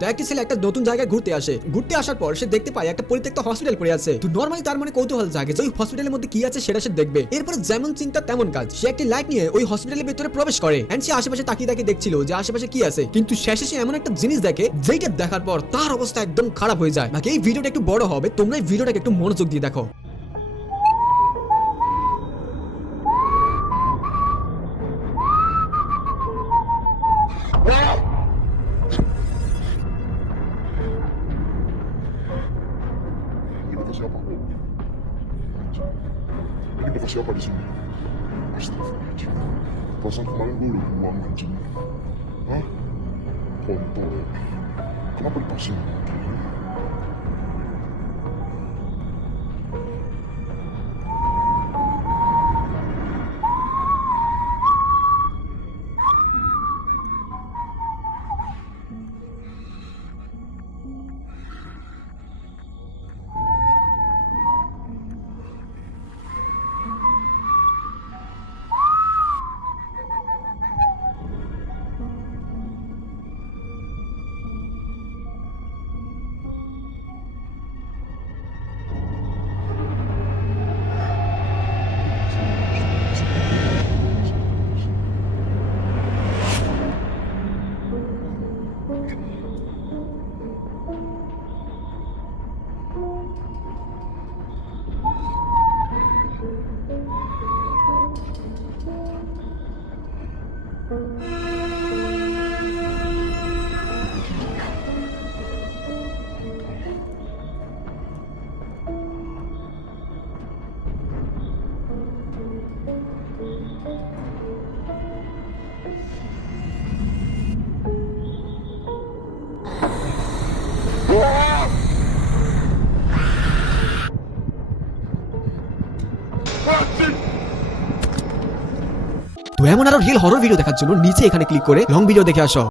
তো একটি ছেলে একটা নতুন জায়গায় ঘুরতে আসার পর সে দেখতে পায় একটা পরিত্যক্ত হসপিটাল পড়ে আছে। তো নরমালি তার মনে কৌতূহল জাগে যে ওই হসপিটালের মধ্যে কি আছে সেটা সে দেখবে। এরপর যেমন চিন্তা তেমন কাজ, সে একটি লাইট নিয়ে ওই হসপিটালের ভিতরে প্রবেশ করে এন্ড সে আশেপাশে তাকিয়ে দেখছিল যে আশেপাশে কি আছে। কিন্তু শেষে সে এমন একটা জিনিস দেখে যেটা দেখার পর তার অবস্থা একদম খারাপ হয়ে যায়। নাকি এই ভিডিওটা একটু বড় হবে, তোমরা এই ভিডিওটাকে একটু মনোযোগ দিয়ে দেখো। Ini bekas siapa di sini? Astagfirullahaladzim. Perasaan kemarin gue udah buang anjing. Hah? Kontol. Kenapa dipasang begini? তো এমন আরো রিয়েল হরর ভিডিও দেখার জন্য নিচে এখানে ক্লিক করে লং ভিডিও দেখে আসো।